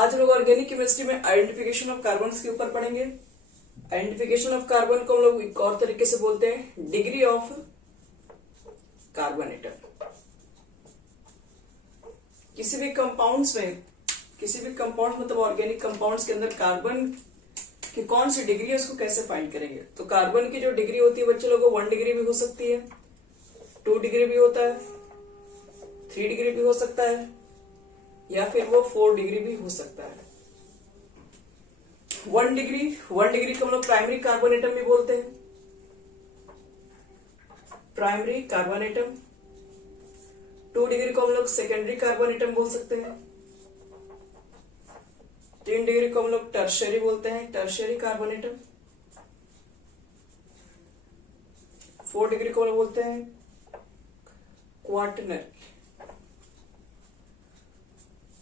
आज लोग organic chemistry में आइडेंटिफिकेशन ऑफ कार्बन के ऊपर पढ़ेंगे। आइडेंटिफिकेशन ऑफ कार्बन को हम लोग एक और तरीके से बोलते हैं डिग्री ऑफ कार्बन एटम। किसी भी कंपाउंड्स मतलब ऑर्गेनिक कंपाउंड्स के अंदर कार्बन की कौन सी डिग्री है उसको कैसे फाइंड करेंगे। तो कार्बन की जो डिग्री होती है बच्चे लोगों 1 डिग्री भी हो सकती है, 2 डिग्री भी होता है, 3 डिग्री भी हो सकता है, या फिर वो 4 डिग्री भी हो सकता है। 1 डिग्री को हम लोग प्राइमरी कार्बन एटम भी बोलते हैं, प्राइमरी कार्बन एटम। 2 डिग्री को हम लोग सेकेंडरी कार्बन एटम बोल सकते हैं। 3 डिग्री को हम लोग टर्शियरी बोलते हैं, टर्शियरी कार्बन एटम। 4 डिग्री को हम लोग बोलते हैं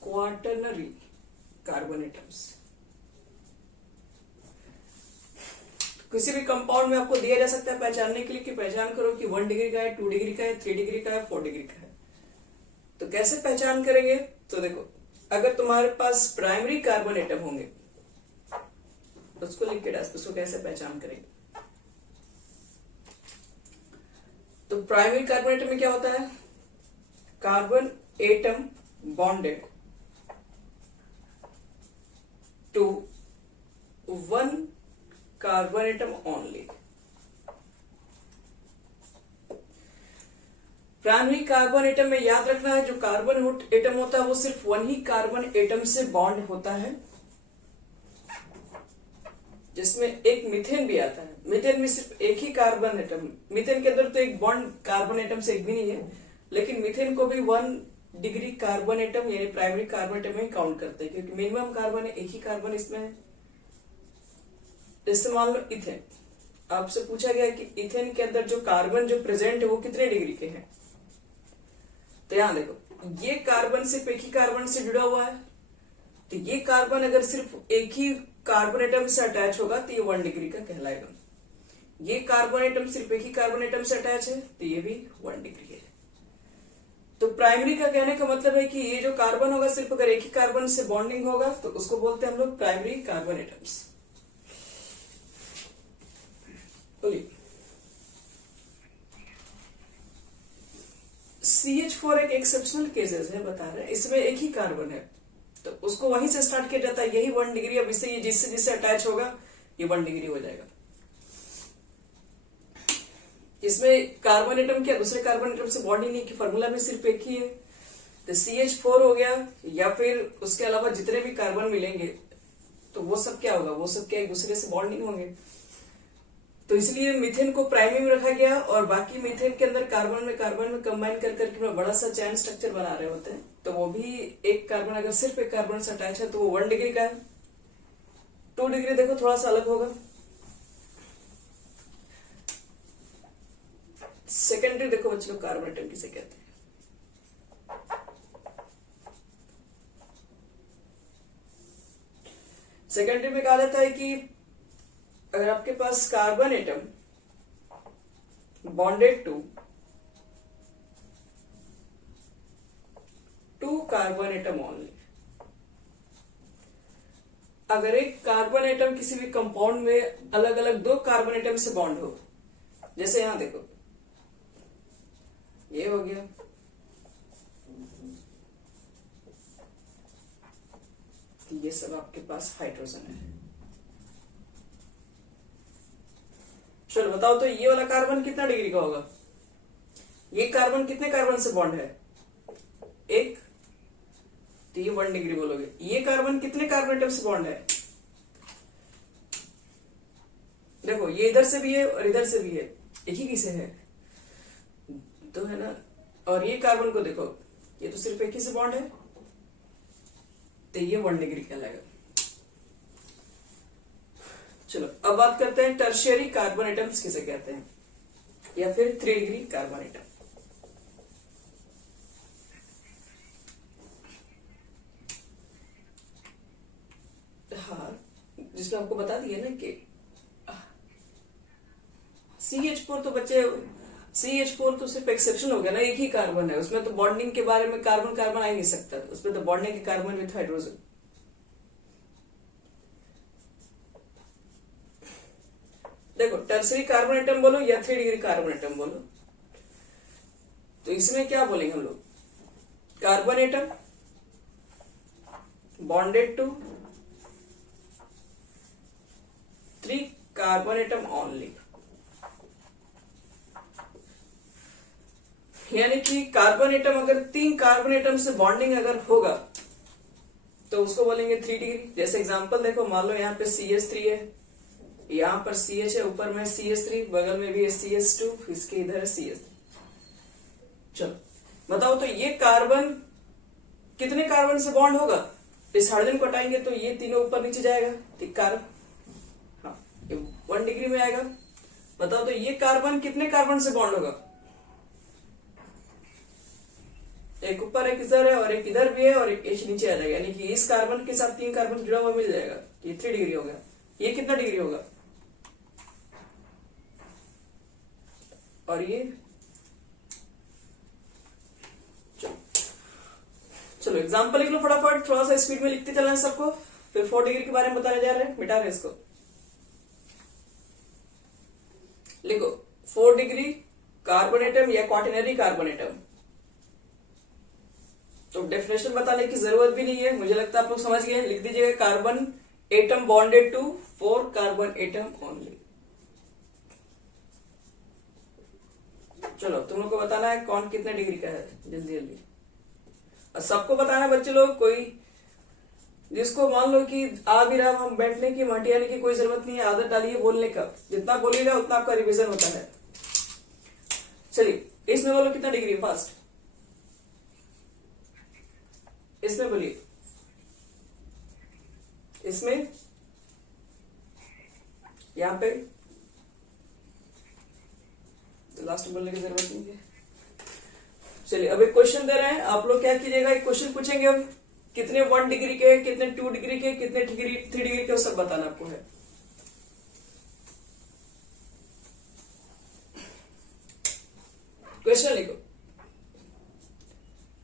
क्वाटर्नरी कार्बन एटम्स। किसी भी कंपाउंड में आपको दिया जा सकता है पहचानने के लिए कि पहचान करो कि 1 डिग्री का है, 2 डिग्री का है, 3 डिग्री का है, 4 डिग्री का है। तो कैसे पहचान करेंगे? तो देखो, अगर तुम्हारे पास प्राइमरी कार्बन एटम होंगे उसको लिख के डाल, उसको कैसे पहचान करेंगे? तो प्राइमरी कार्बन एटम में क्या होता है? Carbon atom bonded to 1 carbon atom only. Primary carbon atom में याद रखना है जो कार्बन एटम होता है वो सिर्फ 1 ही कार्बन एटम से बॉन्ड होता है, जिसमें एक मीथेन भी आता है। मीथेन में सिर्फ एक ही कार्बन एटम, मीथेन के अंदर तो एक बॉन्ड कार्बन एटम से एक भी नहीं है, लेकिन मीथेन को भी 1 डिग्री कार्बन एटम यानी प्राइमरी कार्बन एटम में काउंट करते हैं, क्योंकि मिनिमम कार्बन है, एक ही कार्बन इसमें है। जैसे मान लो इथेन, आपसे पूछा गया कि इथेन के अंदर जो कार्बन जो प्रेजेंट है वो कितने डिग्री के हैं। तो यहां देखो, ये कार्बन सिर्फ एक ही कार्बन से जुड़ा हुआ है, तो ये कार्बन अगर सिर्फ एक ही कार्बन एटम से अटैच होगा तो ये 1 डिग्री का कहलाएगा। ये कार्बन एटम सिर्फ एक ही कार्बन एटम से अटैच है तो ये भी 1 डिग्री है। तो प्राइमरी का कहने का मतलब है कि ये जो कार्बन होगा सिर्फ अगर एक ही कार्बन से बॉन्डिंग होगा तो उसको बोलते हैं हम लोग प्राइमरी कार्बन एटम्स। बोलिए, CH4 एक एक्सेप्शनल केसेस है, बता रहे हैं, इसमें एक ही कार्बन है तो उसको वहीं से स्टार्ट किया जाता है, यही 1 डिग्री। अब इससे ये जिससे जिससे अटैच होगा ये 1 डिग्री हो जाएगा। इसमें कार्बन एटम क्या दूसरे कार्बन एटम से बॉन्ड ही नहीं, कि फॉर्मूला में सिर्फ एक ही है, तो CH4 हो गया, या फिर उसके अलावा जितने भी कार्बन मिलेंगे तो वो सब क्या होगा, वो सब क्या एक दूसरे से बॉन्डिंग होंगे। तो इसलिए मीथेन को प्राइमरी में रखा गया और बाकी मीथेन के अंदर कार्बन में कंबाइन कर करके बड़ा सा चैन स्ट्रक्चर बना रहे होते हैं। तो वो भी एक कार्बन अगर सिर्फ एक कार्बन से अटैच है तो वो 1 डिग्री का है। 2 डिग्री देखो थोड़ा सा अलग होगा। सेकेंडरी देखो बच्चे लोग कार्बन एटम किसे कहते हैं। सेकेंडरी में कहा जाता है कि अगर आपके पास carbon atom bonded to 2 carbon atom only, अगर एक कार्बन एटम किसी भी कंपाउंड में अलग अलग 2 कार्बन एटम से बॉन्ड हो, जैसे यहां देखो ये हो गया, ये सब आपके पास हाइड्रोजन है। चलो बताओ, तो ये वाला कार्बन कितना डिग्री का होगा? ये कार्बन कितने कार्बन से बॉन्ड है? 1, तो ये 1 डिग्री बोलोगे। ये कार्बन कितने कार्बन एटम से बॉन्ड है? देखो ये इधर से भी है और इधर से भी है, एक ही किसे है तो है ना। और ये कार्बन को देखो, ये तो सिर्फ एक ही से बॉन्ड है तो ये 1 डिग्री कहलाएगा। चलो अब बात करते हैं टर्शियरी कार्बन एटम्स किसे कहते हैं, या फिर 3 डिग्री कार्बन एटम। हाँ, जिसमें आपको बता दिया ना कि CH4 तो बच्चे, CH4 तो सिर्फ एक्सेप्शन हो गया ना, एक ही कार्बन है उसमें, तो बॉन्डिंग के बारे में कार्बन कार्बन आ ही नहीं सकता, उसमें तो बॉन्डिंग के कार्बन विथ हाइड्रोजन। देखो टर्सरी कार्बन एटम बोलो या 3 डिग्री कार्बन एटम बोलो, तो इसमें क्या बोलेंगे हम लोग, carbon atom bonded to 3 carbon atom only, यानी कि कार्बन एटम अगर 3 कार्बन एटम से बॉन्डिंग अगर होगा तो उसको बोलेंगे 3 डिग्री। जैसे एग्जांपल देखो, मान लो यहाँ पे CH3 है, यहाँ पर CH है, ऊपर में CH3, बगल में भी है CH2, इसके इधर है CH3। चलो बताओ तो ये कार्बन कितने कार्बन से बॉन्ड होगा, इस हाइड्रोजन को हटाएंगे तो ये तीनों ऊपर नीचे जाएगा, ठीक, कार्बन, हाँ, ये 1 डिग्री में आएगा। बताओ तो ये कार्बन कितने कार्बन से बॉन्ड होगा, एक ऊपर एक इधर है और एक इधर भी है और एक एच नीचे आ जाएगा, यानी कि इस कार्बन के साथ 3 कार्बन जुड़ा हुआ मिल जाएगा, ये 3 डिग्री हो गया। ये कितना डिग्री होगा, और ये चलो एग्जाम्पल लिख लो फटाफट, थोड़ा सा स्पीड में लिखते चलना सबको, फिर 4 डिग्री के बारे में बताने जा रहे हैं, मिटा रहे इसको। लिखो 4 डिग्री कार्बन एटम या क्वाटरनरी कार्बन एटम, तो डेफिनेशन बताने की जरूरत भी नहीं है, मुझे लगता है आप लोग समझ गए। लिख दीजिएगा carbon atom bonded to 4 carbon atom only. चलो तुम लोग को बताना है कौन कितने डिग्री का है, जल्दी जल्दी, और सबको बताना है बच्चे लोग, कोई जिसको मान लो कि आ भी रहा, हम बैठने की हटियाने की कोई जरूरत नहीं है, आदत डालिए बोलने का, जितना बोलिएगा उतना आपका रिवीजन होता है। चलिए इसमें बोलो कितना डिग्री फास्ट, इसमें बोलिए, इसमें यहां पे तो लास्ट बोलने की जरूरत नहीं है। चलिए अब एक क्वेश्चन दे रहे हैं, आप लोग क्या कीजिएगा, एक क्वेश्चन पूछेंगे हम, कितने 1 डिग्री के, कितने 2 डिग्री के, कितने 3 डिग्री के, सब बताना आपको है। क्वेश्चन लिखो,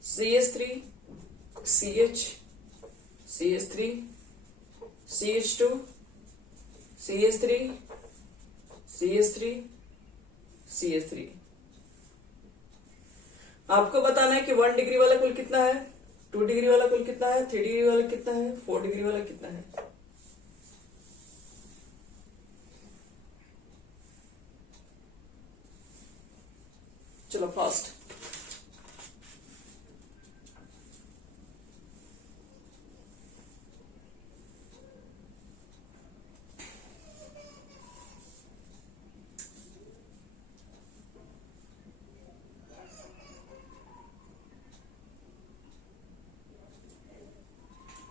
CH3 CH CH3 CH2 CH3 CH3 CH3, आपको बताना है कि 1 डिग्री वाला कुल कितना है, 2 डिग्री वाला कुल कितना है, 3 डिग्री वाला कितना है, 4 डिग्री वाला कितना है। चलो फास्ट,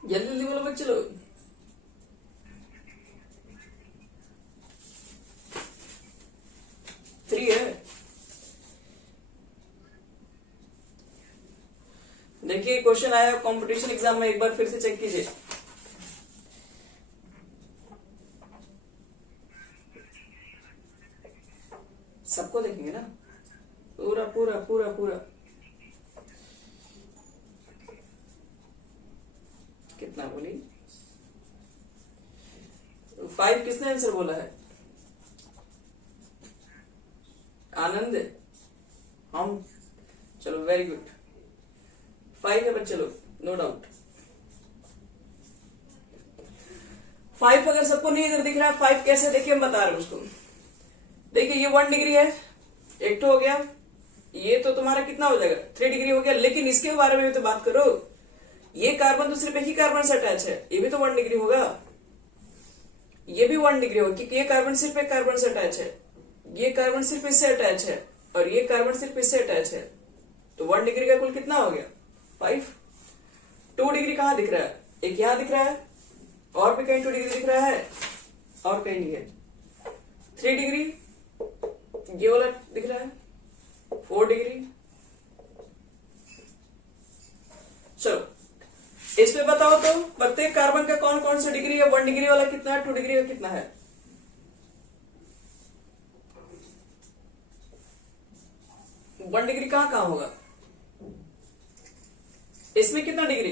जल्दी जल्दी बोलो बच्चे लोग। थ्री है, देखिए क्वेश्चन आया कंपटीशन एग्जाम में, एक बार फिर से चेक कीजिए। सबको देखेंगे ना, पूरा पूरा पूरा पूरा, कितना बोली, 5 किसने आंसर बोला है, आनंद, हम, चलो वेरी गुड, 5 है बच्चे लोग, नो डाउट। 5 अगर सबको नहीं इधर दिख रहा है, 5 कैसे देखिए हम बता रहे हैं उसको। देखिए ये 1 डिग्री है, एक तो हो गया, ये तो तुम्हारा कितना हो जाएगा, 3 डिग्री हो गया, लेकिन इसके बारे में भी तो बात करो, ये कार्बन तो सिर्फ एक ही कार्बन से अटैच है, ये भी तो 1 डिग्री होगा, ये भी 1 डिग्री होगा, क्योंकि ये कार्बन सिर्फ एक कार्बन से अटैच है, ये कार्बन सिर्फ इससे अटैच है, और ये कार्बन सिर्फ इससे अटैच है, तो 1 डिग्री का कुल कितना हो गया, 5। 2 डिग्री कहाँ दिख रहा है, एक यहां दिख रहा है, और भी कहीं 2 डिग्री दिख रहा है, और कहीं नहीं है। 3 डिग्री ये वाला दिख रहा है, 4 डिग्री। चलो इसमें बताओ तो प्रत्येक कार्बन का कौन कौन सा डिग्री है, 1 डिग्री वाला कितना है, 2 डिग्री का कितना है। वन डिग्री कहां कहां होगा, इसमें कितना डिग्री,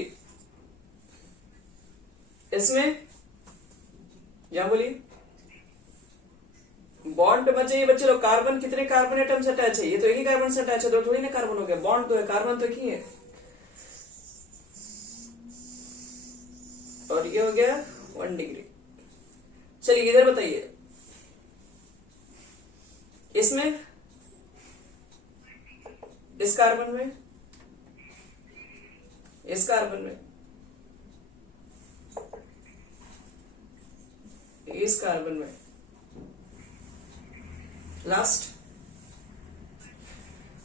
इसमें, या बोलिए बॉन्ड पे मत जाइए बच्चे लोग, कार्बन कितने कार्बन एटम से अटैच है, ये तो एक ही कार्बन से अटैच है, तो थोड़ी ना कार्बन हो गया, बॉन्ड तो है, कार्बन तो एक ही है। और ये हो गया 1 डिग्री। चलिए इधर बताइए, इसमें इस कार्बन में, इस कार्बन में, इस कार्बन में, लास्ट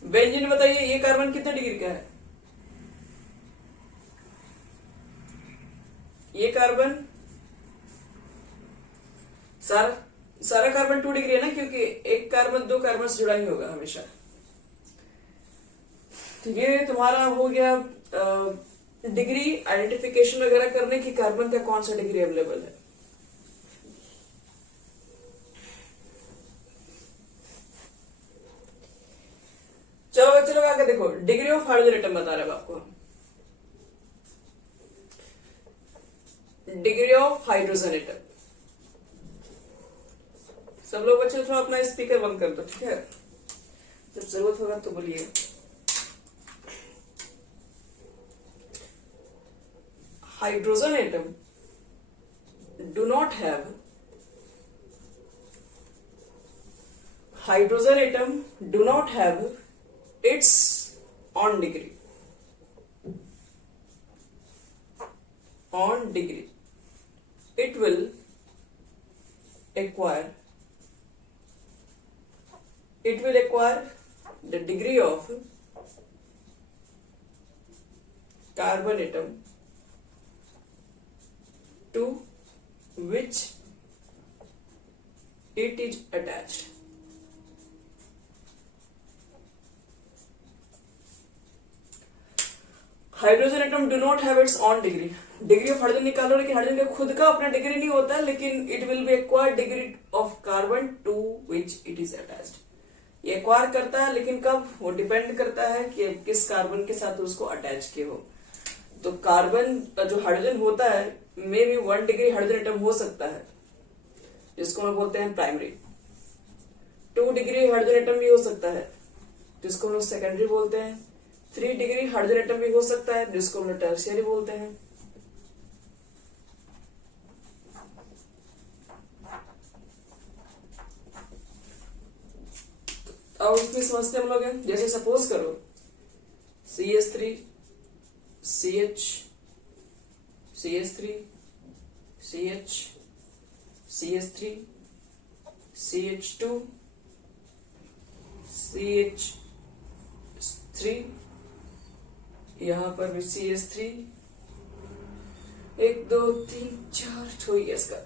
बेंजीन बताइए, ये कार्बन कितने डिग्री का है? ये कार्बन सारा कार्बन 2 डिग्री है ना, क्योंकि एक कार्बन 2 कार्बन से जुड़ा ही होगा हमेशा। तो ये तुम्हारा हो गया डिग्री आइडेंटिफिकेशन वगैरह करने की, कार्बन का कौन सा डिग्री अवेलेबल है। चलो चलो आगे देखो, डिग्री ऑफ हाइड्रोजन एटम बता रहे हैं आपको, डिग्री ऑफ हाइड्रोजन एटम। सब लोग बच्चे थोड़ा अपना स्पीकर बंद कर दो, ठीक है, जब जरूरत होगा तो बोलिए। Hydrogen atom do not have, hydrogen atom do not have it's on degree, on degree. It will acquire the degree of carbon atom to which it is attached. Hydrogen atom do not have it's on degree, degree of hydrogen निकालो, लेकिन hydrogen का खुद का अपना degree नहीं होता, लेकिन it will be acquired degree of carbon to which it is attached. ये एक्वायर करता है, लेकिन कब, वो डिपेंड करता है कि किस कार्बन के साथ उसको अटैच किए हो। तो कार्बन का जो हाइड्रोजन होता है, मे भी 1 डिग्री हाइड्रोजन एटम हो सकता है, जिसको हम बोलते हैं प्राइमरी। 2 डिग्री हाइड्रोजन एटम भी हो सकता है, जिसको हम लोग सेकेंडरी बोलते हैं। 3 डिग्री हाइड्रोजन एटम भी हो सकता है, जिसको हम लोग टर्शियरी बोलते हैं। अब इसमें समझते हम लोग हैं, जैसे सपोज करो CH3 CH CH3 CH CH3 CH2 CH3, यहां पर भी CH3, 1 2 3 4 हो गया इसका।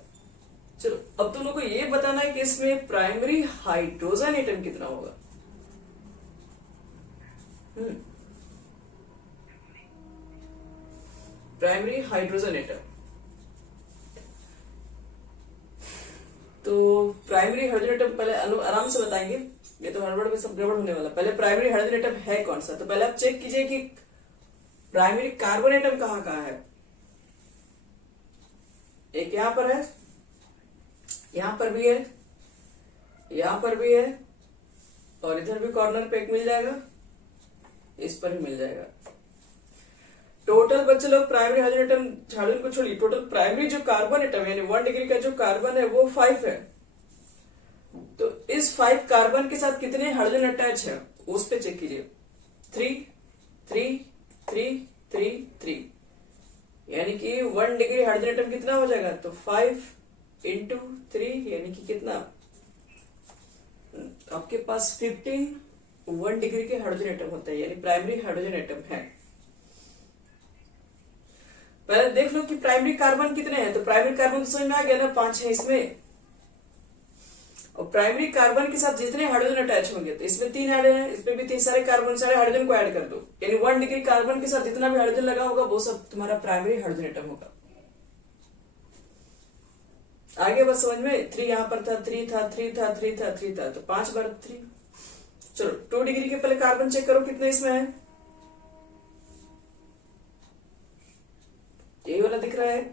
चलो अब तुम लोग को ये बताना है कि इसमें प्राइमरी हाइड्रोजन एटम कितना होगा। प्राइमरी हाइड्रोजन एटम, तो प्राइमरी हाइड्रोजन एटम पहले आराम से बताएंगे, ये तो हड़बड़ में सब गड़बड़ होने वाला। पहले प्राइमरी हाइड्रोजन एटम है कौन सा, तो पहले आप चेक कीजिए कि प्राइमरी कार्बन एटम कहां कहां है। एक यहां पर है, यहां पर भी है, यहां पर भी है, और इधर भी कॉर्नर पे एक मिल जाएगा, इस पर भी मिल जाएगा। टोटल बच्चे लोग प्राइमरी हाइड्रोजन एटम हाइड्रोजन को छोड़िए, टोटल प्राइमरी जो कार्बन एटम यानी 1 डिग्री का जो कार्बन है वो 5 है। तो इस 5 कार्बन के साथ कितने हाइड्रोजन अटैच है उस पे चेक कीजिए। 3 3 3 3 3, यानी कि 1 डिग्री हाइड्रोजन एटम कितना हो जाएगा, तो 5 इंटू 3 यानी कि कितना, आपके पास 15 1 डिग्री के हाइड्रोजन एटम होता है, यानी प्राइमरी हाइड्रोजन एटम है। पहले देख लो कि प्राइमरी कार्बन कितने हैं, तो प्राइमरी कार्बन तो समझ में आ गया ना, 5 है इसमें, और प्राइमरी कार्बन के साथ जितने हाइड्रोजन अटैच होंगे, तो इसमें 3 हाइड्रोजन है, इसमें भी 3, सारे कार्बन सारे हाइड्रोजन को ऐड कर दो, यानी 1 डिग्री कार्बन के साथ जितना भी हाइड्रोजन लगा होगा वो सब तुम्हारा प्राइमरी हाइड्रोजन एटम होगा। आगे बस समझ में, 3 यहां पर था, 3 था, 3 था, 3 था, 3 था, तो 5 बार 3। चलो 2 डिग्री के पहले कार्बन चेक करो कितने इसमें है, यही वाला दिख रहा है,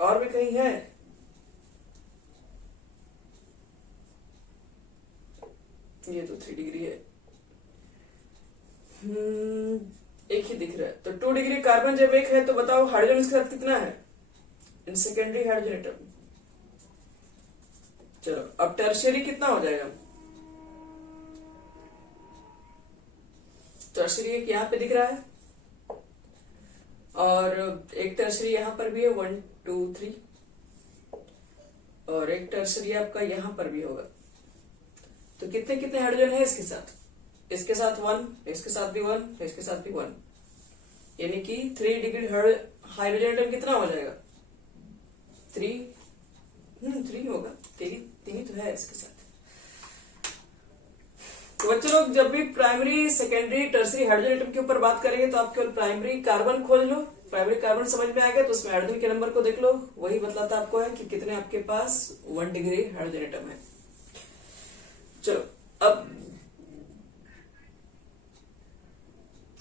और भी कहीं है, ये तो 3 डिग्री है। एक ही दिख रहा है, तो 2 डिग्री कार्बन जब एक है तो बताओ हाइड्रोजन इसके साथ कितना है इन सेकेंडरी हाइड्रोजन एटम। चलो अब टर्शियरी कितना हो जाएगा, टर्शियरी एक यहाँ पे दिख रहा है और एक टर्शियरी यहाँ पर भी है 1 2 3, और एक टर्शियरी आपका यहाँ पर भी होगा। तो कितने कितने हाइड्रोजन है इसके साथ, इसके साथ 1, इसके साथ भी 1, इसके साथ भी 1, यानी कि 3 डिग्री हाइड्रोजन एटम कितना हो जाएगा 3 होगा, 3 तो है इसके साथ। तो बच्चों लोग जब भी primary secondary tertiary hydrogen atom के ऊपर बात करेंगे तो आप केवल प्राइमरी कार्बन खोल लो, प्राइमरी कार्बन समझ में आ गया तो उसमें हाइड्रोजन के नंबर को देख लो, वही बतलाता आपको है कि कितने आपके पास 1 डिग्री हाइड्रोजन एटम है। चलो अब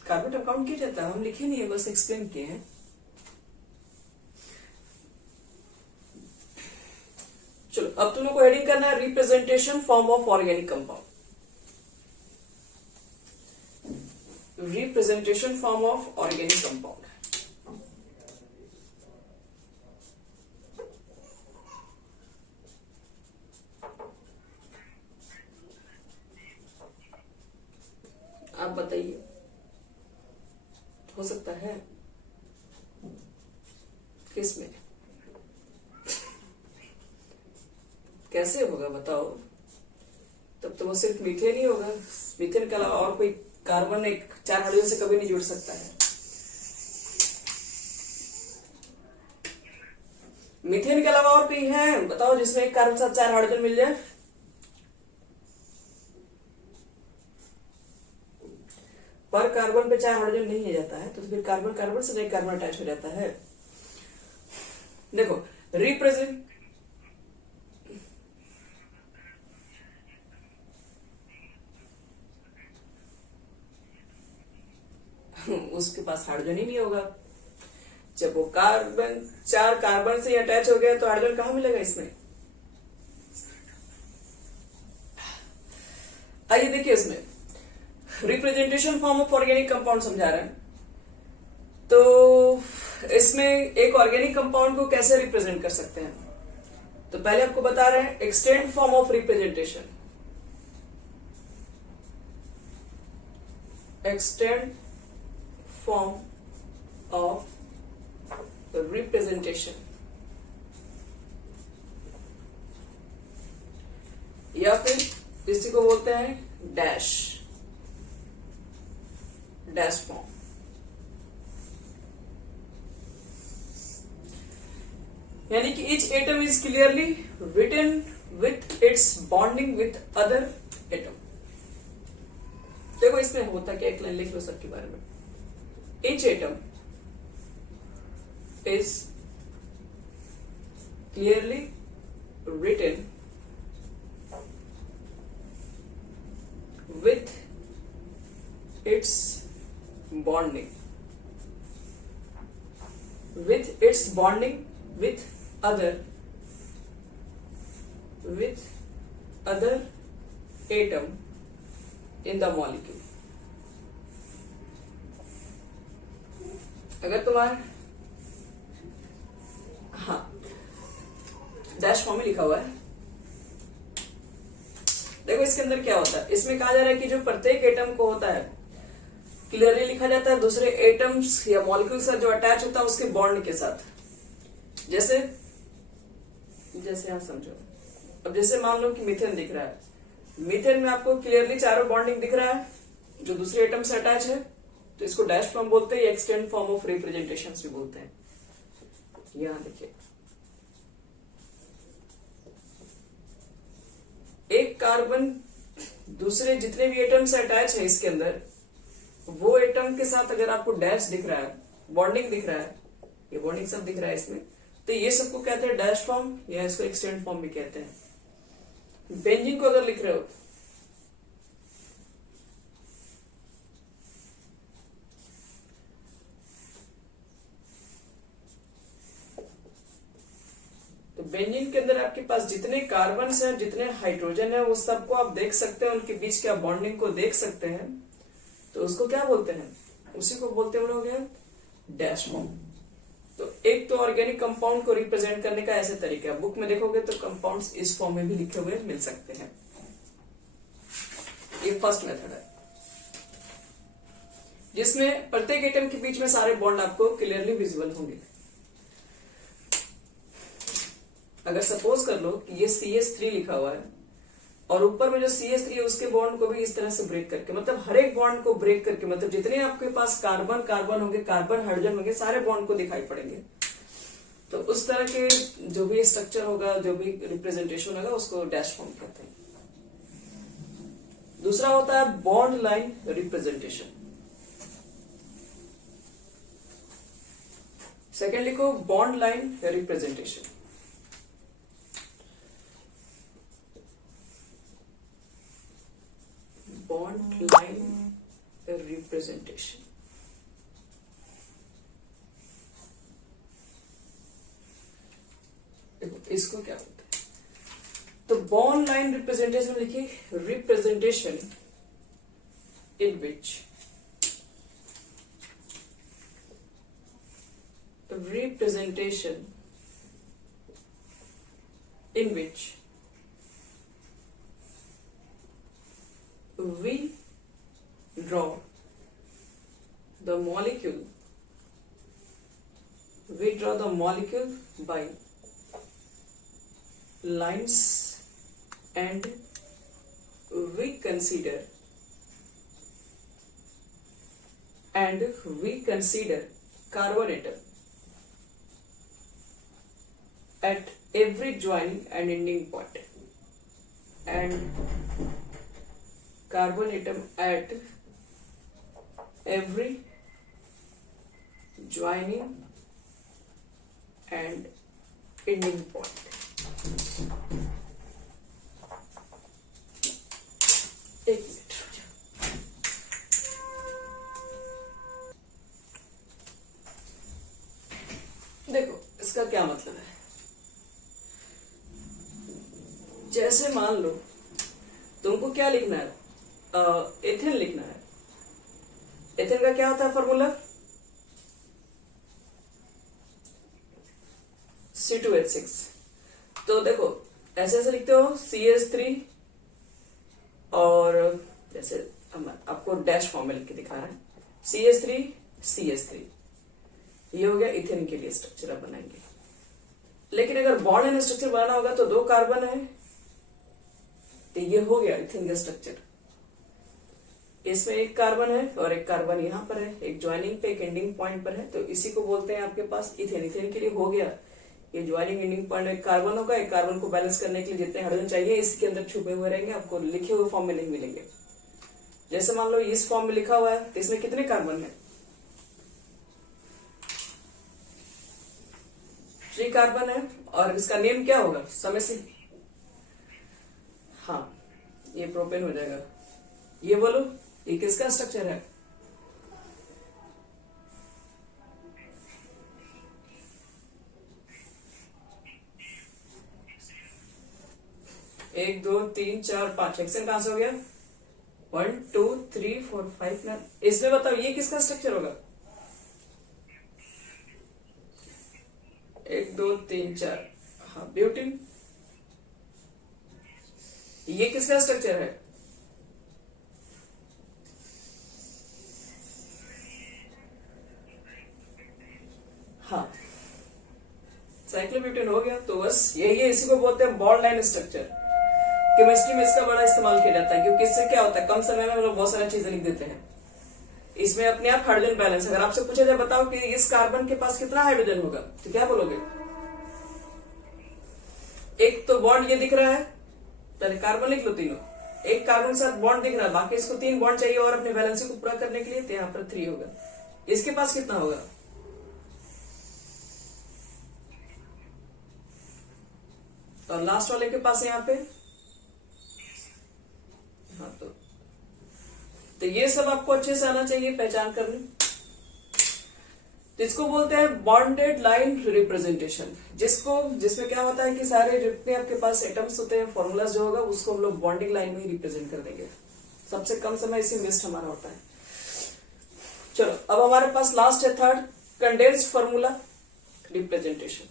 कार्बन एटम काउंट किया जाता है, हम लिखे नहीं है, बस एक्सप्लेन किए हैं। चलो अब तुम लोग को हेडिंग करना है representation form of organic compound, representation form of organic compound. आप बताइए, हो सकता है किसमें कैसे होगा बताओ, तब तो वो सिर्फ मीथेन ही होगा, मीथेन के अलावा और कोई कार्बन एक 4 हाइड्रोजन से कभी नहीं जुड़ सकता है। मीथेन के अलावा और कोई है बताओ जिसमें एक कार्बन साथ 4 हाइड्रोजन मिल जाए। पर कार्बन पे 4 हाइड्रोजन नहीं है जाता है, तो फिर कार्बन कार्बन से एक कार्बन अटैच हो जाता है। देखो रिप्रेजेंट उसके पास हाइड्रोजन ही नहीं होगा, जब वो कार्बन 4 कार्बन से अटैच हो गया तो हाइड्रोजन कहां मिलेगा इसमें। आइए देखिए इसमें representation form of organic compound समझा रहे हैं, तो इसमें एक ऑर्गेनिक कंपाउंड को कैसे रिप्रेजेंट कर सकते हैं, तो पहले आपको बता रहे हैं extend form of representation, extend form of representation, या फिर इसी को बोलते हैं डैश फॉर्म। यानी कि each atom is clearly written with its bonding with other atom। देखो इसमें होता क्या, एक लाइन लिख लो सबके बारे में। Each atom is clearly written with its bonding with other atom in the molecule। अगर तुम्हारे हाँ डैश फॉर्म में लिखा हुआ है, देखो इसके अंदर क्या होता है, इसमें कहा जा रहा है कि जो प्रत्येक एटम को होता है क्लियरली लिखा जाता है दूसरे एटम्स या मॉलिक्यूल से जो अटैच होता है उसके बॉन्ड के साथ। जैसे यहां समझो, अब जैसे मान लो कि मीथेन दिख रहा है, मीथेन में आपको क्लियरली चारों बॉन्डिंग दिख रहा है जो दूसरे एटम से अटैच है, तो इसको डैश फॉर्म बोलते हैं या एक्सटेंड फॉर्म ऑफ रिप्रेजेंटेशन भी बोलते हैं। यहां देखिए एक कार्बन दूसरे जितने भी एटम से अटैच है इसके अंदर, वो एटम के साथ अगर आपको डैश दिख रहा है, बॉन्डिंग दिख रहा है, ये बॉन्डिंग सब दिख रहा है इसमें, तो ये सबको कहते हैं डैश फॉर्म या इसको एक्सटेंड फॉर्म भी कहते हैं। बेंजीन को अगर लिख रहे हो तो बेंजीन के अंदर आपके पास जितने कार्बन हैं, जितने हाइड्रोजन है, वो सबको आप देख सकते हैं, उनके बीच के बॉन्डिंग को देख सकते हैं। तो उसको क्या बोलते हैं? उसी को बोलते हैं हम लोग डैश फॉर्म। तो एक तो ऑर्गेनिक कंपाउंड को रिप्रेजेंट करने का ऐसे तरीका है, बुक में देखोगे तो कंपाउंड्स इस फॉर्म में भी लिखे हुए मिल सकते हैं। ये फर्स्ट मेथड है, जिसमें प्रत्येक एटम के बीच में सारे बॉन्ड आपको क्लियरली विजिबल होंगे। अगर सपोज कर लो कि ये CH3 लिखा हुआ है और ऊपर में जो CH3 है उसके बॉन्ड को भी इस तरह से ब्रेक करके, मतलब हर एक बॉन्ड को ब्रेक करके, मतलब जितने आपके पास कार्बन कार्बन होंगे, कार्बन हाइड्रोजन होंगे, सारे बॉन्ड को दिखाई पड़ेंगे। तो उस तरह के जो भी स्ट्रक्चर होगा, जो भी रिप्रेजेंटेशन होगा, उसको डैश फॉर्म कहते हैं। दूसरा होता है बॉन्ड लाइन रिप्रेजेंटेशन। सेकेंड लिखो bond line representation. Bond line representation. इसको क्या बोलते हैं? तो बॉन्ड लाइन रिप्रेजेंटेशन लिखिए, representation in which we draw the molecule by lines and we consider carbon atom at every joining and ending point, and carbon atom at every joining and ending point. एक minute देखो इसका क्या मतलब है। जैसे मान लो तुमको क्या लिखना है, एथेन लिखना है। एथेन का क्या होता है फॉर्मूला? C2H6। तो देखो ऐसे ऐसे लिखते हो CH3, और जैसे हम आपको डैश फॉर्म में लिख के दिखा रहे हैं, CH3 ये हो गया इथेन के लिए स्ट्रक्चर आप बनाएंगे। लेकिन अगर बॉन्ड एंड स्ट्रक्चर बनाना होगा तो 2 कार्बन है, तो ये हो गया इथेन का स्ट्रक्चर। इसमें 1 कार्बन है और 1 कार्बन यहाँ पर है, एक ज्वाइनिंग पे एक एंडिंग पॉइंट पर है, तो इसी को बोलते हैं आपके पास इथेन। इथेन के लिए हो गया ये ज्वाइनिंग एंडिंग पॉइंट, 1 कार्बन होगा, 1 कार्बन को बैलेंस करने के लिए जितने हाइड्रोजन चाहिए इसके अंदर छुपे हुए रहेंगे, आपको लिखे हुए फॉर्म में नहीं मिलेंगे। जैसे मान लो इस फॉर्म में लिखा हुआ है तो इसमें कितने कार्बन है? 3 कार्बन है, और इसका नेम क्या होगा? समय से, हाँ ये प्रोपेन हो जाएगा। ये बोलो ये किसका स्ट्रक्चर है? एक 2 3 4 5 हेक्सेन कहां से हो गया? 1 2 3 4 5 9। इसमें बताओ ये किसका स्ट्रक्चर होगा? 1 2 3 4, हाँ ब्यूटीन। ये किसका स्ट्रक्चर है? हाँ साइक्लोब्यूटेन हो गया। तो बस यही है, इसी को बोलते हैं बॉन्ड लाइन स्ट्रक्चर। केमिस्ट्री में इसका बड़ा इस्तेमाल किया जाता है, क्योंकि इससे क्या होता है कम समय में हम लोग बहुत सारी चीजें लिख देते हैं। इसमें अपने आप हाइड्रोजन बैलेंस, अगर आपसे पूछा जाए बताओ कि इस कार्बन के पास कितना हाइड्रोजन होगा, तो क्या बोलोगे? एक तो बॉन्ड ये दिख रहा है, पहले कार्बन लिख लो तीनों, एक कार्बन के साथ बॉन्ड दिख रहा है, बाकी इसको 3 बॉन्ड चाहिए और अपने बैलेंसिंग को पूरा करने के लिए, तो यहाँ पर 3 होगा। इसके पास कितना होगा? और लास्ट वाले के पास यहाँ पे, हाँ तो ये सब आपको अच्छे से आना चाहिए पहचान करने। जिसको बोलते हैं बॉन्डेड लाइन रिप्रेजेंटेशन, जिसमें क्या होता है कि सारे जितने आपके पास एटम्स होते हैं, फॉर्मूला जो होगा उसको हम लोग बॉन्डिंग लाइन में ही रिप्रेजेंट कर देंगे। सबसे कम समय इसी वेस्ट हमारा होता है। चलो अब हमारे पास लास्ट है third, condensed formula representation.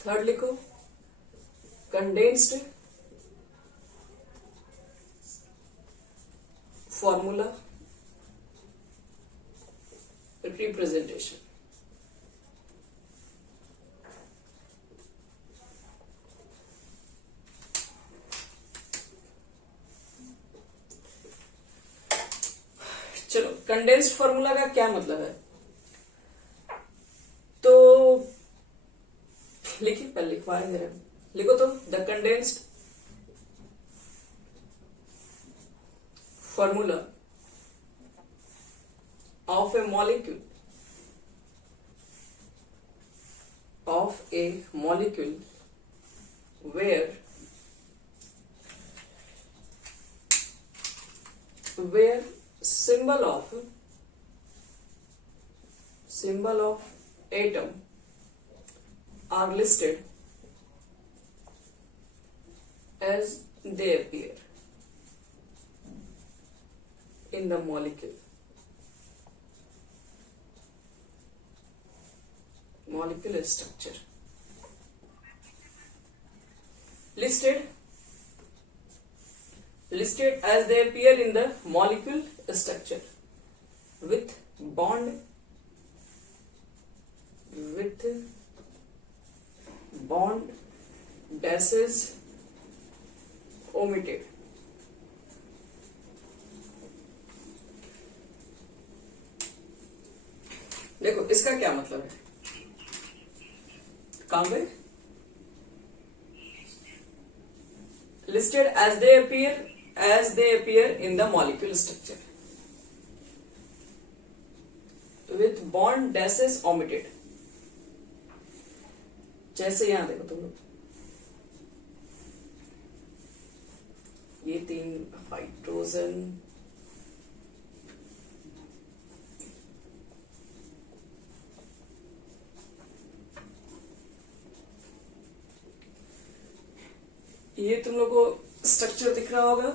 Third लिखो, कंडेंस्ड फॉर्मूला रिप्रेजेंटेशन। चलो कंडेंस्ड फॉर्मूला का क्या मतलब है, तो लिखिए, पहले लिखवा रहे हैं, लिखो तो, the condensed formula of a molecule where symbol of atom are listed as they appear in the molecule structure. Listed as they appear in the molecule structure with bond dashes omitted. देखो इसका क्या मतलब है, काम है, listed as they appear in the molecule structure with bond dashes omitted। जैसे यहां देखो तुम लोग, ये 3 हाइड्रोजन, ये तुम लोग को स्ट्रक्चर दिख रहा होगा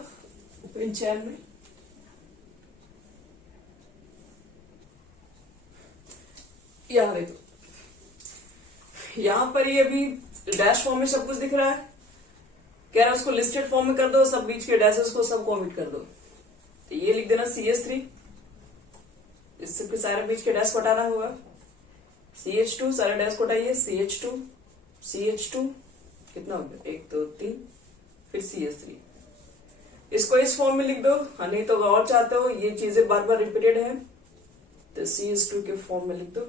ओपन चैन में। यहां देखो, यहां पर ये अभी डैश फॉर्म में सब कुछ दिख रहा है, कह रहा है उसको लिस्टेड फॉर्म में कर दो, सब बीच के डैशेस को सब कॉमिट कर दो। तो ये लिख देना CH3, इस सबके सारे बीच के डैश को हटाना होगा। CH2 सारे डैश को हटाइए, CH2 कितना हो गया, 1 2 3, फिर CH3। इसको इस फॉर्म में लिख दो, नहीं तो और चाहते हो ये चीजें बार बार रिपीटेड है तो CH2 के फॉर्म में लिख दो।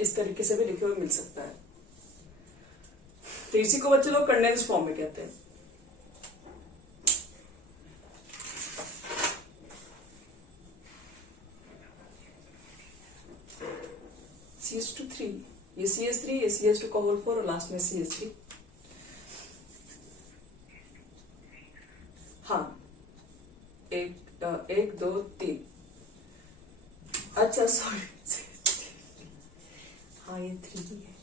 इस तरीके से भी लिखे हुए मिल सकता है। तो इसी को बच्चे लोग कंडेंस फॉर्म में कहते हैं। CH2 3, ये CH3, ये CH2 का होल 4 और लास्ट में CH3। हाँ, 1 2 3, अच्छा सॉरी, हाँ ये 3 है।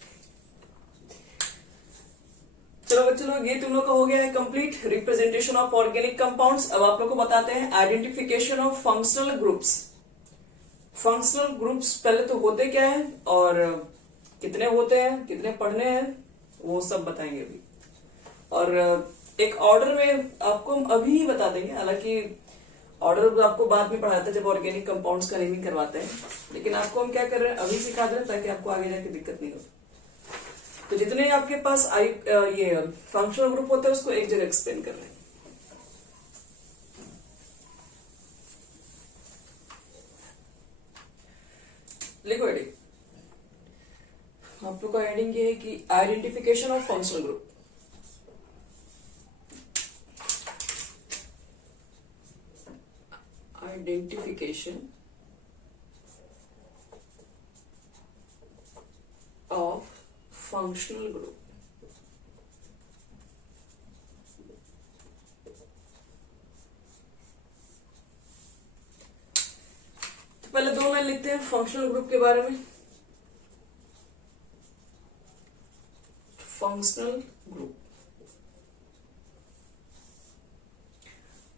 चलो बच्चों लोग, ये तुम लोग का हो गया है complete representation of organic compounds. अब आप लोग को बताते हैं identification of functional groups. Functional groups पहले तो होते क्या है और कितने होते हैं, कितने पढ़ने हैं, वो सब बताएंगे अभी। और एक ऑर्डर में आपको हम अभी ही बता देंगे, हालांकि ऑर्डर आपको बाद में पढ़ाते हैं जब ऑर्गेनिक कंपाउंड्स का नेमिंग करवाते हैं, लेकिन आपको हम क्या कर रहे हैं अभी सिखा दे रहे हैं ताकि आपको आगे जाके दिक्कत नहीं हो। तो जितने आपके पास ये फंक्शनल ग्रुप होते हैं उसको एक जगह एक्सप्लेन कर रहे हैं। लिखो हेडिंग, आप लोग का हेडिंग ये है कि identification of functional group. Identification of functional group. पहले 2 लाइन लिखते हैं फंक्शनल ग्रुप के बारे में। फंक्शनल ग्रुप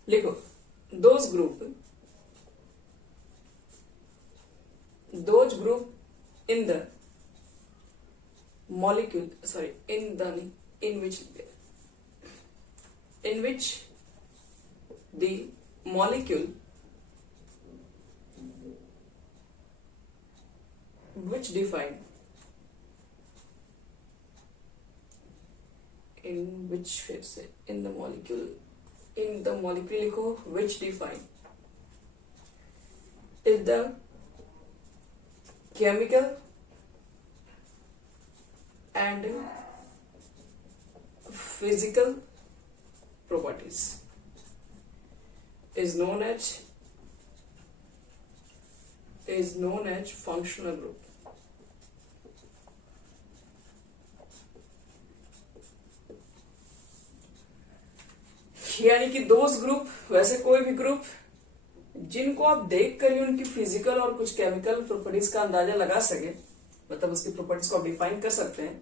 लिखो, those group in the molecule, in which the molecule which define in the molecule लिखो which define is the chemical and physical properties is known as functional group। यानी कि दोस्त group, वैसे कोई भी ग्रुप जिनको आप देख कर ही उनकी फिजिकल और कुछ केमिकल प्रॉपर्टीज का अंदाजा लगा सके, मतलब उसकी प्रॉपर्टीज को आप डिफाइन कर सकते हैं,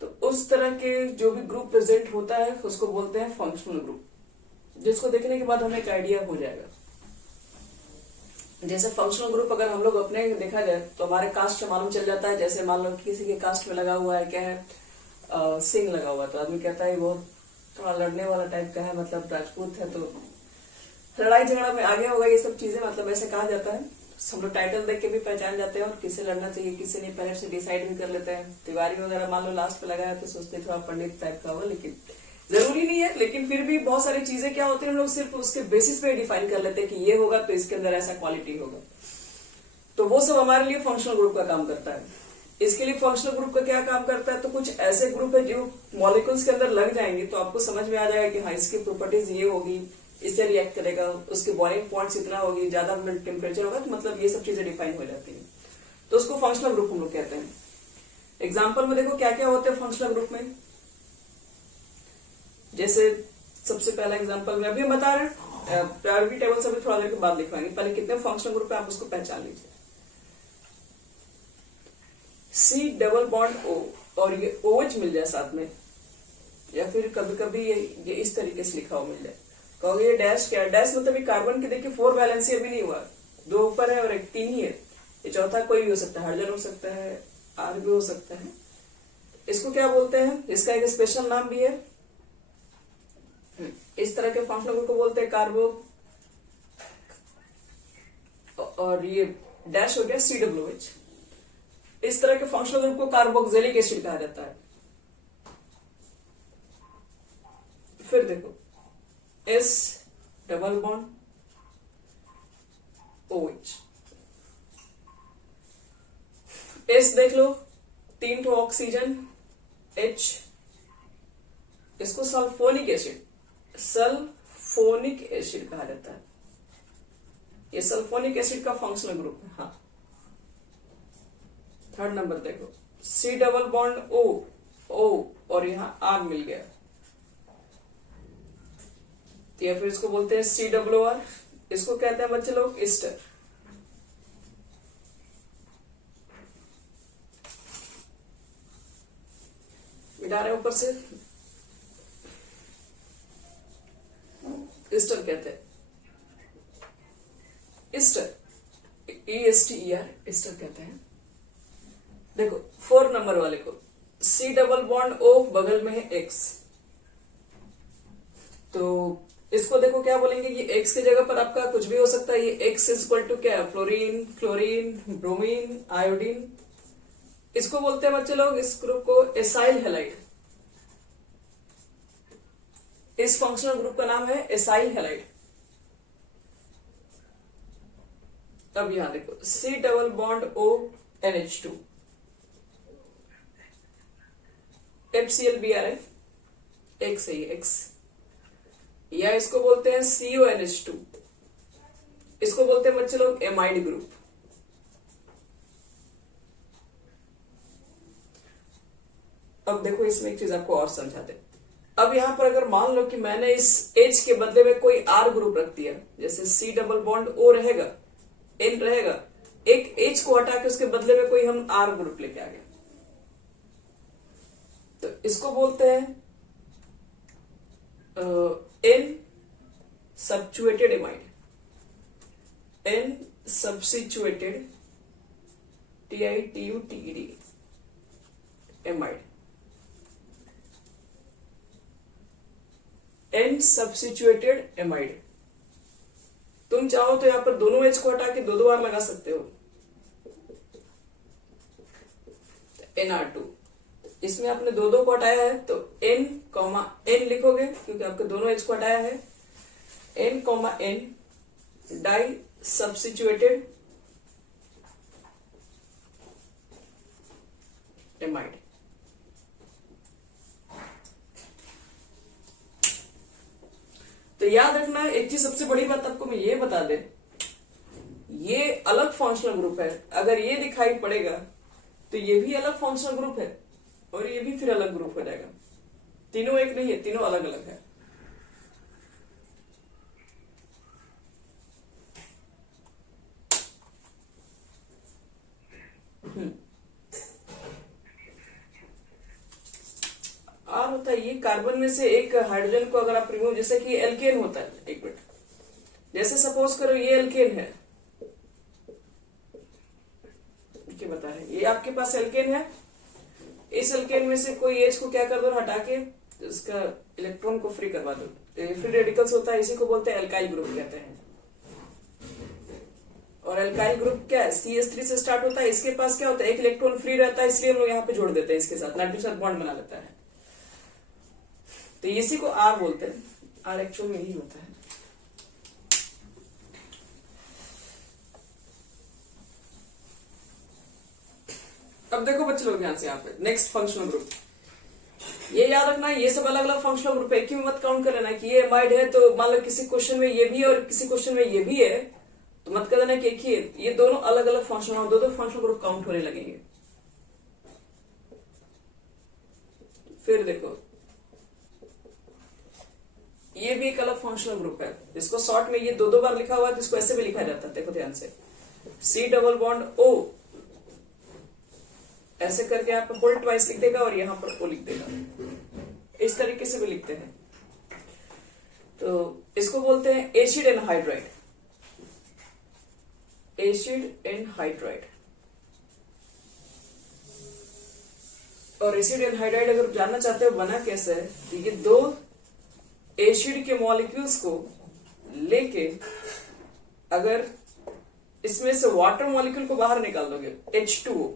तो उस तरह के जो भी ग्रुप प्रेजेंट होता है उसको बोलते हैं फंक्शनल ग्रुप, जिसको देखने के बाद हमें एक आइडिया हो जाएगा। जैसे फंक्शनल ग्रुप अगर हम लोग अपने देखा जाए तो हमारे कास्ट से मालूम चल जाता है। जैसे मान लो किसी के कास्ट में लगा हुआ है, क्या है, सिंह लगा हुआ, तो आदमी कहता है वो थोड़ा लड़ने वाला टाइप का है, मतलब राजपूत है, तो लड़ाई झगड़ा में आगे होगा, ये सब चीजें, मतलब ऐसे कहा जाता है। हम लोग टाइटल देख के भी पहचान जाते हैं और किससे लड़ना चाहिए किससे नहीं पहले से डिसाइड भी कर लेते हैं। तिवारी वगैरह मान लो लास्ट पे लगाया तो सोचते थोड़ा पंडित टाइप का होगा, लेकिन जरूरी नहीं है। लेकिन फिर भी बहुत सारी चीजें क्या होती है, हम लोग सिर्फ उसके बेसिस पे डिफाइन कर लेते हैं कि ये होगा तो इसके अंदर ऐसा क्वालिटी होगा। तो वो सब हमारे लिए फंक्शनल ग्रुप का काम करता है। इसके लिए फंक्शनल ग्रुप का क्या काम करता है, तो कुछ ऐसे ग्रुप है जो मॉलिक्यूल्स के अंदर लग जाएंगे तो आपको समझ में आ जाएगा कि हाँ इसकी प्रॉपर्टीज ये होगी, इससे रिएक्ट करेगा, उसके बॉइलिंग पॉइंट्स इतना होगी, ज्यादा टेम्परेचर होगा, तो मतलब ये सब चीजें डिफाइन हो जाती है। तो उसको फंक्शनल ग्रुप हम लोग कहते हैं। एग्जाम्पल में देखो क्या क्या होते हैं फंक्शनल ग्रुप में। जैसे सबसे पहला एग्जाम्पल में अभी हम बता रहे हैं, प्रायोरिटी टेबल से भी थोड़ा देर के बाद लिखवाएंगे, पहले कितने फंक्शनल ग्रुप है आप उसको पहचान लीजिए। C डबल बॉन्ड O और ये OH मिल जाए साथ में, या फिर कभी कभी ये इस तरीके से लिखा हुआ मिल जाए, कहोगे ये डैश क्या है। डैश मतलब ये कार्बन की देखिए 4 वैलेंसी अभी नहीं हुआ, 2 ऊपर है और 1 3 ही है। ये चौथा कोई भी हो सकता है, हाइड्रोजन हो सकता है, R भी हो सकता है। इसको क्या बोलते हैं, इसका एक स्पेशल नाम भी है। इस तरह के फंक्शनल ग्रुप को बोलते हैं कार्बो, और ये डैश हो गया COOH। इस तरह के फंक्शनल ग्रुप को कार्बोक्सिलिक एसिड कहा जाता है। फिर देखो S double bond OH, S देख लो 3 ठो ऑक्सीजन H, इसको सल्फोनिक एसिड कहा जाता है। ये सल्फोनिक एसिड का फंक्शनल ग्रुप है। हाँ, थर्ड नंबर देखो C डबल बॉन्ड O और यहां R मिल गया, या फिर इसको बोलते हैं COOR। इसको कहते हैं बच्चे लोग ईस्टर। मिटा रहे ऊपर से, ईस्टर कहते हैं, ईस्टर ESTER ईस्टर कहते हैं। देखो 4 नंबर वाले को C डबल बॉन्ड O, बगल में है X, तो इसको देखो क्या बोलेंगे कि X की जगह पर आपका कुछ भी हो सकता है। ये X इज इक्वल टू क्या है, फ्लोरीन, क्लोरीन, ब्रोमीन, आयोडीन। इसको बोलते हैं बच्चे लोग, इस ग्रुप को एसाइल हैलाइड। इस फंक्शनल ग्रुप का नाम है एसाइल हैलाइड। अब यहां देखो C double bond O NH2, FCl BR X है ये X, या इसको बोलते हैं CONH2। इसको बोलते हैं बच्चे लोग एमाइड ग्रुप। अब देखो इसमें एक चीज आपको और समझाते हैं। अब यहां पर अगर मान लो कि मैंने इस H के बदले में कोई R ग्रुप रख दिया, जैसे C डबल बॉन्ड O रहेगा N रहेगा, एक H को हटा के उसके बदले में कोई हम R ग्रुप लेके आ गए, तो इसको बोलते हैं N substituted amide, N substituted TITUTED amide, N substituted amide. तुम चाहो तो यहां पर दोनों H को हटा के दो बार लगा सकते हो, NR2। इसमें आपने दो को हटाया है तो N, N लिखोगे क्योंकि आपके दोनों H को हटाया है, N, N di substituted amide. तो याद रखना एक चीज, सबसे बड़ी बात आपको मैं ये बता दे, ये अलग फंक्शनल ग्रुप है। अगर ये दिखाई पड़ेगा तो ये भी अलग फंक्शनल ग्रुप है और ये भी फिर अलग ग्रुप हो जाएगा। तीनों एक नहीं है, तीनों अलग अलग है। और होता है ये कार्बन में से एक हाइड्रोजन को अगर आप रिमूव, जैसे कि एल्केन होता है, एक मिनट, जैसे सपोज करो ये एल्केन है, क्या बता रहे, ये आपके पास एल्केन है, इस एल्केन में से कोई एच को क्या कर दो, हटा के इसका इलेक्ट्रॉन को फ्री करवा दो, फ्री रेडिकल्स होता है, इसी को बोलते हैं एल्काइल ग्रुप कहते हैं। और एल्काइल ग्रुप क्या है, CH3 से स्टार्ट होता है, इसके पास क्या होता है, एक इलेक्ट्रॉन फ्री रहता है, इसलिए हम लोग यहाँ पे जोड़ देते हैं इसके साथ, नाइट्रोजन के साथ बॉन्ड बना लेता है, तो इसी को R बोलते हैं। R एक्चुअल में यही होता है। अब देखो बच्चे लोग ध्यान से यहाँ पे नेक्स्ट फंक्शनल ग्रुप, ये याद रखना ये सब अलग अलग फंक्शनल ग्रुप है, क्यों मत काउंट कर लेना कि ये एमाइड है तो मान लो किसी क्वेश्चन में ये भी है और किसी क्वेश्चन में ये भी है, तो मत कर देना कि एक ही है, ये दोनों अलग अलग फंक्शनल, दो फंक्शनल ग्रुप काउंट होने लगेंगे। फिर देखो ये भी एक अलग फंक्शनल ग्रुप है, इसको शॉर्ट में ये दो बार लिखा हुआ है तो इसको ऐसे भी लिखा जाता है, देखो ध्यान से, C डबल बॉन्ड O, ऐसे करके आप होल्ड ट्वाइस लिख देगा और यहां पर O लिख देगा, इस तरीके से भी लिखते हैं। तो इसको बोलते हैं एसिड एनहाइड्राइड, एसिड एनहाइड्राइड। और एसिड एनहाइड्राइड अगर जानना चाहते हो बना कैसे है, तो ये दो एसिड के मॉलिक्यूल्स को लेके अगर इसमें से वाटर मॉलिक्यूल को बाहर निकाल दोगे H2O,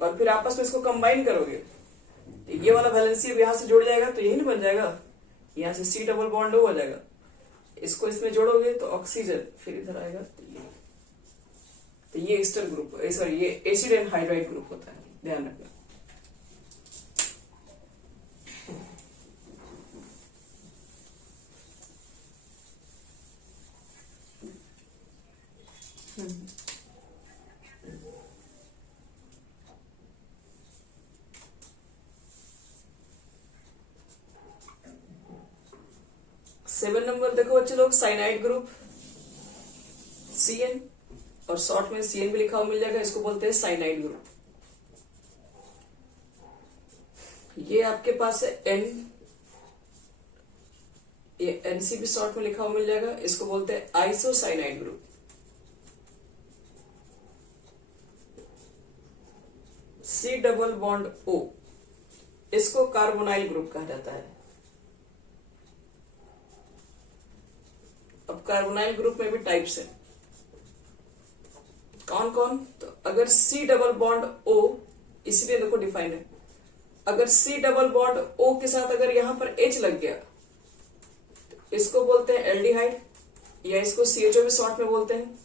और फिर आपस में इसको कंबाइन करोगे, तो ये वाला वैलेंसी अब यहां से जुड़ जाएगा, तो यही नहीं बन जाएगा, यहां से C डबल बॉन्ड O हो जाएगा, इसको इसमें जोड़ोगे तो ऑक्सीजन, फिर इधर आएगा तो ये ईस्टर ग्रुप, सॉरी ये एसिड एनहाइड्राइड ग्रुप होता है, ध्यान रखना। सेवन नंबर देखो बच्चे लोग, साइनाइड ग्रुप Cn, और शॉर्ट में Cn भी लिखा हुआ मिल जाएगा, इसको बोलते हैं साइनाइड ग्रुप। ये आपके पास है N, ये NC भी शॉर्ट में लिखा हुआ मिल जाएगा, इसको बोलते हैं isocyanide group. C double bond O, इसको कार्बोनाइल ग्रुप कहा जाता है। अब कार्बोनाइल ग्रुप में भी टाइप्स है, कौन कौन, तो अगर C डबल बॉन्ड O, इसलिए देखो डिफाइन है, अगर C डबल बॉन्ड O के साथ अगर यहां पर H लग गया तो इसको बोलते हैं एल्डिहाइड, या इसको CHO भी शॉर्ट में बोलते हैं।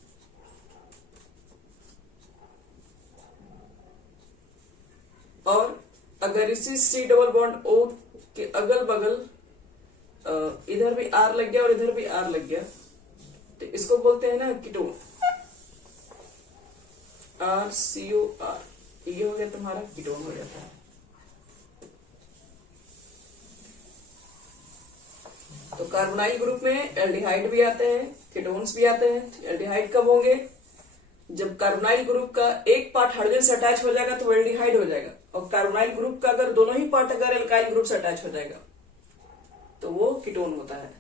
और अगर इसी C डबल बॉन्ड O के अगल बगल इधर भी R लग गया और इधर भी R लग गया, तो इसको बोलते हैं ना कीटोन, RCOR, ये हो गया तुम्हारा कीटोन हो जाता है। तो कार्बोनाइल ग्रुप में एल्डिहाइड भी आते हैं, कीटोन्स भी आते हैं। एल्डिहाइड कब होंगे? जब कार्बोनाइल ग्रुप का एक पार्ट हाइड्रोजन से अटैच हो जाएगा तो वो एल्डिहाइड हो जाएगा, और कार्बोनाइल ग्रुप का अगर दोनों ही पार्ट अगर एल्काइल ग्रुप से अटैच हो जाएगा तो वो कीटोन होता है।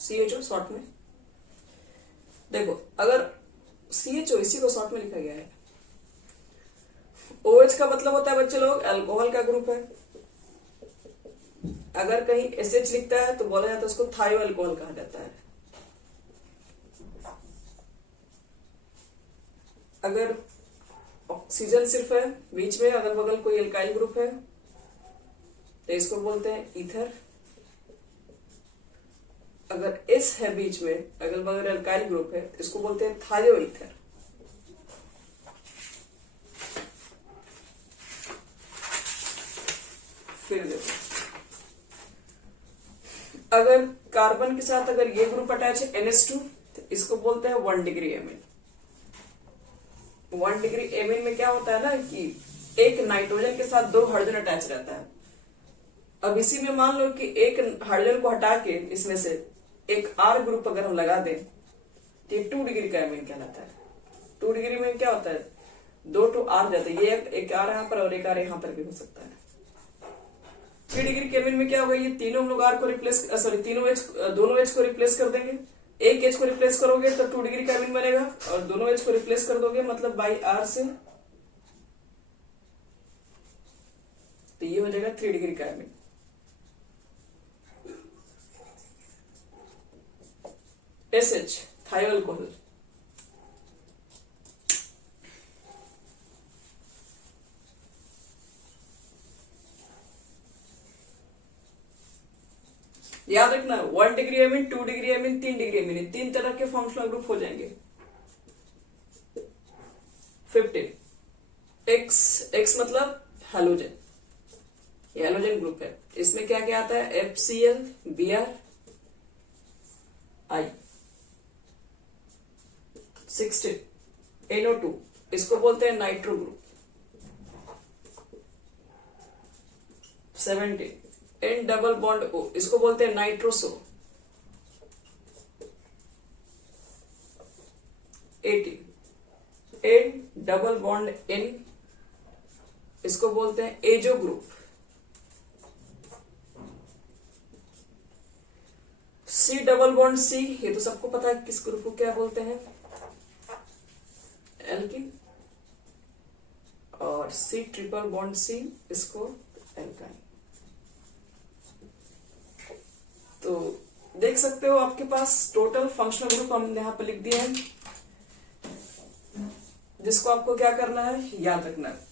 CHO शॉर्ट में देखो, अगर CHO इसी को शॉर्ट में लिखा गया है। OH का मतलब होता है बच्चे लोग अल्कोहल का ग्रुप है। अगर कहीं SH लिखता है तो बोला जाता है उसको थायो अल्कोहल कहा जाता है। अगर ऑक्सीजन सिर्फ है, बीच में अगल बगल कोई एल्काइल ग्रुप है तो इसको बोलते हैं ईथर। अगर S है बीच में, अगल बगल एल्काइल ग्रुप है, तो इसको बोलते हैं थायो ईथर। फिर देखो, अगर कार्बन के साथ अगर ये ग्रुप अटैच है NH2 तो इसको बोलते हैं 1 डिग्री एमिन। 1 डिग्री एमिन में क्या होता है ना कि एक नाइट्रोजन के साथ 2 हाइड्रोजन अटैच रहता है। अब इसी में मान लो कि एक हाइड्रोजन को हटा के इसमें से एक R ग्रुप अगर हम लगा दें तो ये 2 डिग्री का एमिन कहलाता है। 2 डिग्री में क्या होता है, 2 to R जाता है, ये एक R यहाँ पर और एक R यहाँ पर भी हो सकता है। 3 डिग्री के एमिन में क्या होगा, ये तीनों हम लोग R को रिप्लेस, सॉरी दोनों H को रिप्लेस कर देंगे। एक H को रिप्लेस करोगे तो 2 डिग्री का एमिन बनेगा, और दोनों H को रिप्लेस कर दोगे मतलब बाई R से, तो ये हो जाएगा 3 डिग्री का एमिन। SH थायो अल्कोहल। याद रखना 1 degree amine, 2 degree amine, 3 degree amine, 3 तरह के फंक्शनल ग्रुप हो जाएंगे। 15 X मतलब हैलोजन, ये हैलोजन ग्रुप है। इसमें क्या क्या आता है, FCl, Br, I। 16 NO2, इसको बोलते हैं nitro group. 17 N double bond O, इसको बोलते हैं nitroso. 18 N double bond N, इसको बोलते हैं azo group. C double bond C, ये तो सबको पता है किस ग्रुप को क्या बोलते हैं, एल्किन। और C ट्रिपल बॉन्ड C, इसको एल्काइन। तो देख सकते हो आपके पास टोटल फंक्शनल ग्रुप हम यहां पर लिख दिए हैं, जिसको आपको क्या करना है, याद रखना है।